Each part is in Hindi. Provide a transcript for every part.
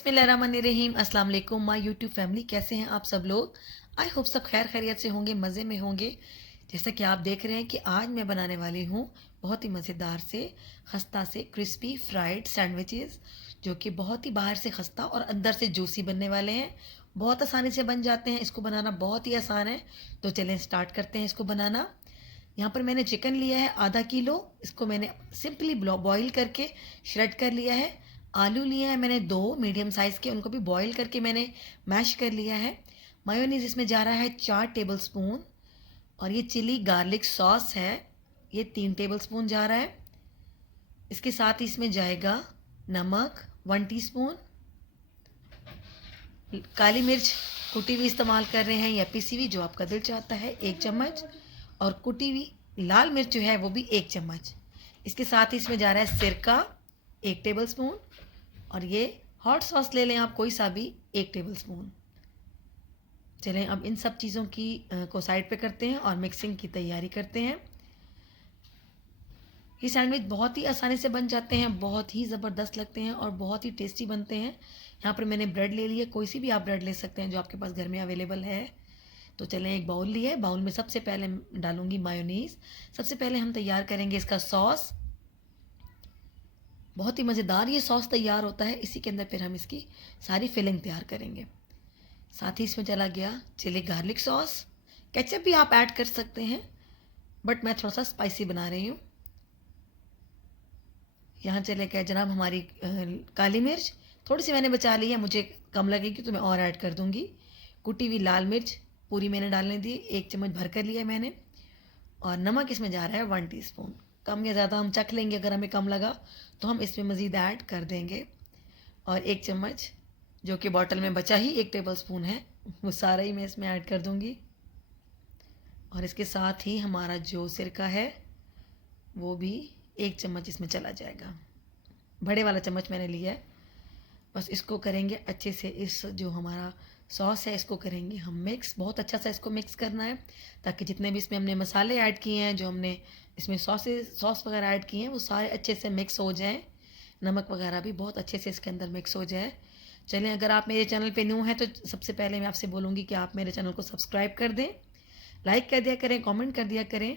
बिस्मिल्लाहिर्रहमानिर्रहीम। अस्सलाम वालेकुम माय यूट्यूब फैमिली, कैसे हैं आप सब लोग। आई होप सब खैर खैरियत से होंगे, मज़े में होंगे। जैसा कि आप देख रहे हैं कि आज मैं बनाने वाली हूँ बहुत ही मज़ेदार से खस्ता से क्रिस्पी फ्राइड सैंडविचेस, जो कि बहुत ही बाहर से खस्ता और अंदर से जूसी बनने वाले हैं। बहुत आसानी से बन जाते हैं, इसको बनाना बहुत ही आसान है। तो चलें स्टार्ट करते हैं इसको बनाना। यहाँ पर मैंने चिकन लिया है आधा किलो। इसको मैंने सिंपली बॉईल करके श्रेड कर लिया है। आलू लिए हैं मैंने दो मीडियम साइज़ के, उनको भी बॉईल करके मैंने मैश कर लिया है। मायोनीज़ इसमें जा रहा है 4 टेबलस्पून। और ये चिली गार्लिक सॉस है, ये 3 टेबलस्पून जा रहा है। इसके साथ ही इसमें जाएगा नमक 1 टीस्पून, काली मिर्च कुटी हुई इस्तेमाल कर रहे हैं या पिसी हुई, जो आपका दिल चाहता है, 1 चम्मच। और कुटी हुई लाल मिर्च जो है वो भी 1 चम्मच। इसके साथ ही इसमें जा रहा है सिरका 1 टेबलस्पून। और ये हॉट सॉस ले लें आप कोई सा भी, 1 टेबलस्पून। चलें अब इन सब चीज़ों की को साइड पे करते हैं और मिक्सिंग की तैयारी करते हैं। ये सैंडविच बहुत ही आसानी से बन जाते हैं, बहुत ही ज़बरदस्त लगते हैं और बहुत ही टेस्टी बनते हैं। यहाँ पर मैंने ब्रेड ले लिया, कोई सी भी आप ब्रेड ले सकते हैं जो आपके पास घर में अवेलेबल है। तो चलें एक बाउल लिया है, बाउल में सबसे पहले डालूंगी मायोनीज़। सबसे पहले हम तैयार करेंगे इसका सॉस। बहुत ही मज़ेदार ये सॉस तैयार होता है, इसी के अंदर फिर हम इसकी सारी फिलिंग तैयार करेंगे। साथ ही इसमें चला गया चिली गार्लिक सॉस। केचप भी आप ऐड कर सकते हैं, बट मैं थोड़ा सा स्पाइसी बना रही हूँ। यहाँ चले गए जनाब हमारी काली मिर्च, थोड़ी सी मैंने बचा ली है, मुझे कम लगेगी तो मैं और ऐड कर दूँगी। कुटी हुई लाल मिर्च पूरी मैंने डालने दी, 1 चम्मच भर कर लिया मैंने। और नमक इसमें जा रहा है 1 टीस्पून। कम या ज़्यादा हम चख लेंगे, अगर हमें कम लगा तो हम इसमें मज़ीद ऐड कर देंगे। और 1 चम्मच जो कि बॉटल में बचा ही 1 टेबलस्पून है, वो सारा ही मैं इसमें ऐड कर दूँगी। और इसके साथ ही हमारा जो सिरका है वो भी 1 चम्मच इसमें चला जाएगा। बड़े वाला चम्मच मैंने लिया है। बस इसको करेंगे अच्छे से, इस जो हमारा सॉस है इसको करेंगे हम मिक्स, बहुत अच्छा सा इसको मिक्स करना है, ताकि जितने भी इसमें हमने मसाले ऐड किए हैं, जो हमने इसमें सॉस वगैरह ऐड किए हैं, वो सारे अच्छे से मिक्स हो जाएं। नमक वगैरह भी बहुत अच्छे से इसके अंदर मिक्स हो जाए। चलें अगर आप मेरे चैनल पे न्यू हैं तो सबसे पहले मैं आपसे बोलूँगी कि आप मेरे चैनल को सब्सक्राइब कर दें, लाइक कर दिया करें, कमेंट कर दिया करें।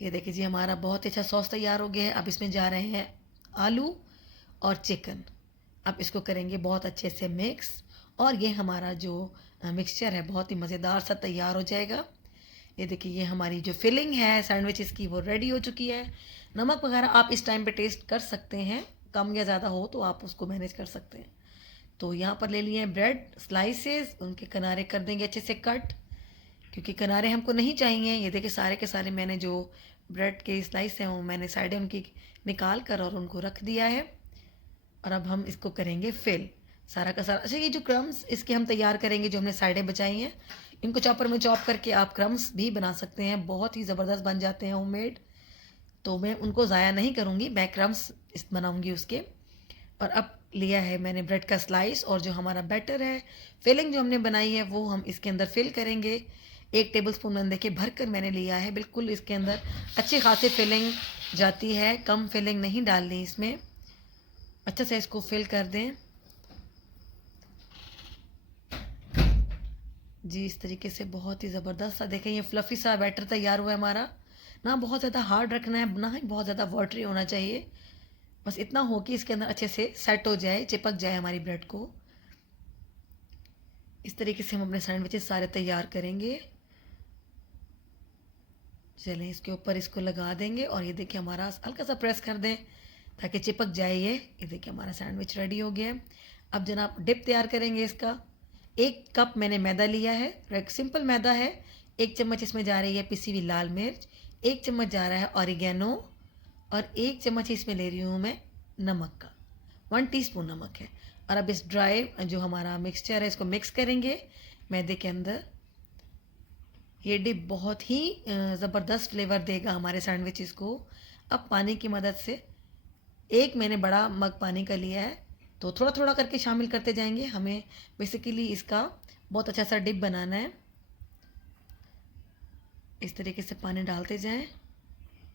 ये देखिए जी हमारा बहुत अच्छा सॉस तैयार हो गया है। अब इसमें जा रहे हैं आलू और चिकन। अब इसको करेंगे बहुत अच्छे से मिक्स, और ये हमारा जो मिक्सचर है बहुत ही मज़ेदार सा तैयार हो जाएगा। ये देखिए ये हमारी जो फिलिंग है सैंडविचेस की वो रेडी हो चुकी है। नमक वगैरह आप इस टाइम पे टेस्ट कर सकते हैं, कम या ज़्यादा हो तो आप उसको मैनेज कर सकते हैं। तो यहाँ पर ले लिए हैं ब्रेड स्लाइसेस, उनके किनारे कर देंगे अच्छे से कट, क्योंकि किनारे हमको नहीं चाहिए। ये देखिए सारे के सारे मैंने जो ब्रेड के स्लाइस हैं वो मैंने साइडें उनकी निकाल कर और उनको रख दिया है। और अब हम इसको करेंगे फिल, सारा का सारा। अच्छा ये जो क्रम्स इसके हम तैयार करेंगे, जो हमने साइडें बचाई हैं, इनको चॉपर में चॉप करके आप क्रम्स भी बना सकते हैं, बहुत ही ज़बरदस्त बन जाते हैं होममेड। तो मैं उनको ज़ाया नहीं करूँगी, मैं क्रम्स बनाऊँगी उसके। और अब लिया है मैंने ब्रेड का स्लाइस, और जो हमारा बैटर है, फिलिंग जो हमने बनाई है वो हम इसके अंदर फिल करेंगे। 1 टेबलस्पून मैंने देखिए भर कर मैंने लिया है, बिल्कुल इसके अंदर अच्छी खासी फिलिंग जाती है, कम फिलिंग नहीं डालनी इसमें। अच्छा से इसको फिल कर दें जी, इस तरीके से बहुत ही ज़बरदस्त सा देखें ये फ्लफ़ी सा बैटर तैयार हुआ है हमारा। ना बहुत ज़्यादा हार्ड रखना है, ना ही बहुत ज़्यादा वाटरी होना चाहिए, बस इतना हो कि इसके अंदर अच्छे से सेट हो जाए, चिपक जाए हमारी ब्रेड को। इस तरीके से हम अपने सैंडविचेस सारे तैयार करेंगे। चलें इसके ऊपर इसको लगा देंगे, और ये देखिए हमारा हल्का सा प्रेस कर दें ताकि चिपक जाए ये देखिए हमारा सैंडविच रेडी हो गया है। अब जनाब डिप तैयार करेंगे इसका। 1 कप मैंने मैदा लिया है, एक सिंपल मैदा है। 1 चम्मच इसमें जा रही है पिसी हुई लाल मिर्च, 1 चम्मच जा रहा है ऑरिगेनो, और 1 चम्मच इसमें ले रही हूँ मैं नमक का, 1 टीस्पून नमक है। और अब इस ड्राई जो हमारा मिक्सचर है इसको मिक्स करेंगे मैदे के अंदर। ये डिप बहुत ही ज़बरदस्त फ्लेवर देगा हमारे सैंडविचेस को। अब पानी की मदद से, एक मैंने बड़ा मग पानी का लिया है, तो थोड़ा थोड़ा करके शामिल करते जाएंगे। हमें बेसिकली इसका बहुत अच्छा सा डिप बनाना है। इस तरीके से पानी डालते जाएं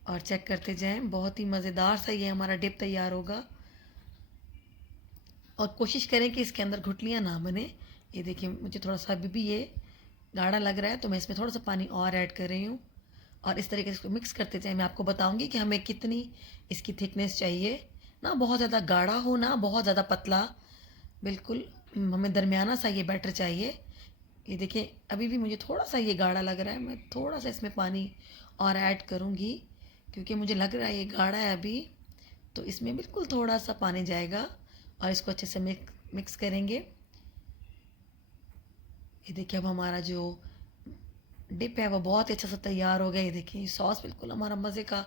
और चेक करते जाएं, बहुत ही मज़ेदार सा ये हमारा डिप तैयार होगा। और कोशिश करें कि इसके अंदर गुठलियाँ ना बने। ये देखिए मुझे थोड़ा सा अभी भी ये गाढ़ा लग रहा है, तो मैं इसमें थोड़ा सा पानी और ऐड कर रही हूँ और इस तरीके से इसको मिक्स करते जाएँ। मैं आपको बताऊँगी कि हमें कितनी इसकी थिकनेस चाहिए, ना बहुत ज़्यादा गाढ़ा हो ना बहुत ज़्यादा पतला, बिल्कुल हमें दरमियाना सा ये बैटर चाहिए। ये देखिए अभी भी मुझे थोड़ा सा ये गाढ़ा लग रहा है, मैं थोड़ा सा इसमें पानी और ऐड करूँगी क्योंकि मुझे लग रहा है ये गाढ़ा है अभी। तो इसमें बिल्कुल थोड़ा सा पानी जाएगा और इसको अच्छे से मिक्स करेंगे। ये देखिए अब हमारा जो डिप है वो बहुत ही अच्छा सा तैयार हो गया। ये देखिए सॉस बिल्कुल हमारा मज़े का,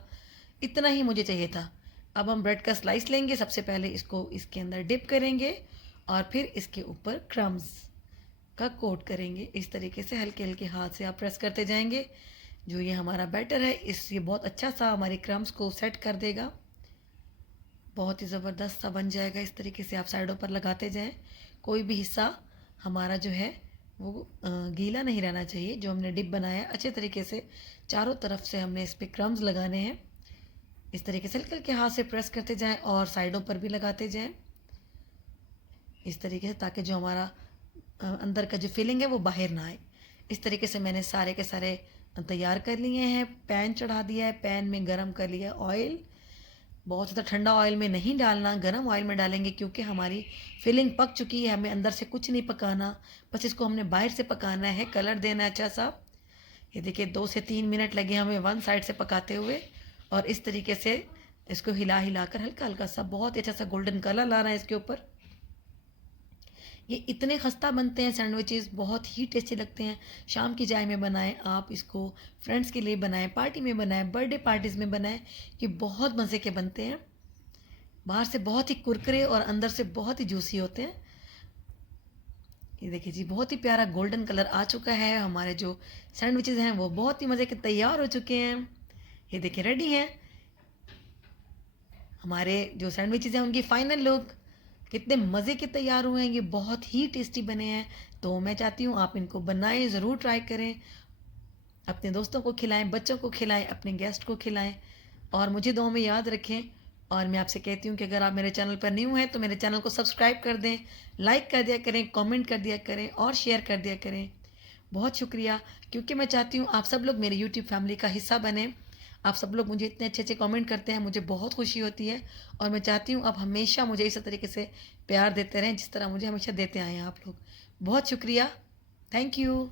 इतना ही मुझे चाहिए था। अब हम ब्रेड का स्लाइस लेंगे, सबसे पहले इसको इसके अंदर डिप करेंगे और फिर इसके ऊपर क्रम्स का कोट करेंगे। इस तरीके से हल्के हल्के हाथ से आप प्रेस करते जाएंगे। जो ये हमारा बैटर है ये बहुत अच्छा सा हमारे क्रम्स को सेट कर देगा, बहुत ही ज़बरदस्त सा बन जाएगा। इस तरीके से आप साइडों पर लगाते जाएं, कोई भी हिस्सा हमारा जो है वो गीला नहीं रहना चाहिए। जो हमने डिप बनाया है अच्छे तरीके से चारों तरफ से हमने इस पर क्रम्स लगाने हैं। इस तरीके से हल्के हल्के हाथ से प्रेस करते जाएं और साइडों पर भी लगाते जाएं इस तरीके से, ताकि जो हमारा अंदर का जो फिलिंग है वो बाहर ना आए। इस तरीके से मैंने सारे के सारे तैयार कर लिए हैं। पैन चढ़ा दिया है, पैन में गरम कर लिया है ऑयल। बहुत ज़्यादा ठंडा ऑयल में नहीं डालना, गरम ऑयल में डालेंगे क्योंकि हमारी फिलिंग पक चुकी है, हमें अंदर से कुछ नहीं पकाना, बस इसको हमने बाहर से पकाना है, कलर देना है अच्छा सा। ये देखिए 2 से 3 मिनट लगे हमें वन साइड से पकाते हुए और इस तरीके से इसको हिला हिला कर हल्का हल्का सा बहुत ही अच्छा सा गोल्डन कलर लाना है इसके ऊपर। ये इतने खस्ता बनते हैं सैंडविचेस, बहुत ही टेस्टी लगते हैं। शाम की चाय में बनाएं आप इसको, फ्रेंड्स के लिए बनाएं, पार्टी में बनाएं, बर्थडे पार्टीज़ में बनाएं, कि बहुत मज़े के बनते हैं। बाहर से बहुत ही कुरकुरे और अंदर से बहुत ही जूसी होते हैं। ये देखिए जी बहुत ही प्यारा गोल्डन कलर आ चुका है। हमारे जो सैंडविचेस हैं वो बहुत ही मज़े के तैयार हो चुके हैं। ये देखिए रेडी हैं हमारे जो सैंडविचेस हैं, उनकी फाइनल लुक कितने मज़े के तैयार हुए हैं। ये बहुत ही टेस्टी बने हैं। तो मैं चाहती हूँ आप इनको बनाएं, ज़रूर ट्राई करें, अपने दोस्तों को खिलाएं, बच्चों को खिलाएं, अपने गेस्ट को खिलाएं और मुझे दुआ में याद रखें। और मैं आपसे कहती हूँ कि अगर आप मेरे चैनल पर न्यू हैं तो मेरे चैनल को सब्सक्राइब कर दें, लाइक कर दिया करें, कमेंट कर दिया करें और शेयर कर दिया करें। बहुत शुक्रिया, क्योंकि मैं चाहती हूँ आप सब लोग मेरी यूट्यूब फैमिली का हिस्सा बने। आप सब लोग मुझे इतने अच्छे अच्छे कमेंट करते हैं, मुझे बहुत खुशी होती है और मैं चाहती हूँ आप हमेशा मुझे इस तरीके से प्यार देते रहें जिस तरह मुझे हमेशा देते आए हैं आप लोग। बहुत शुक्रिया, थैंक यू।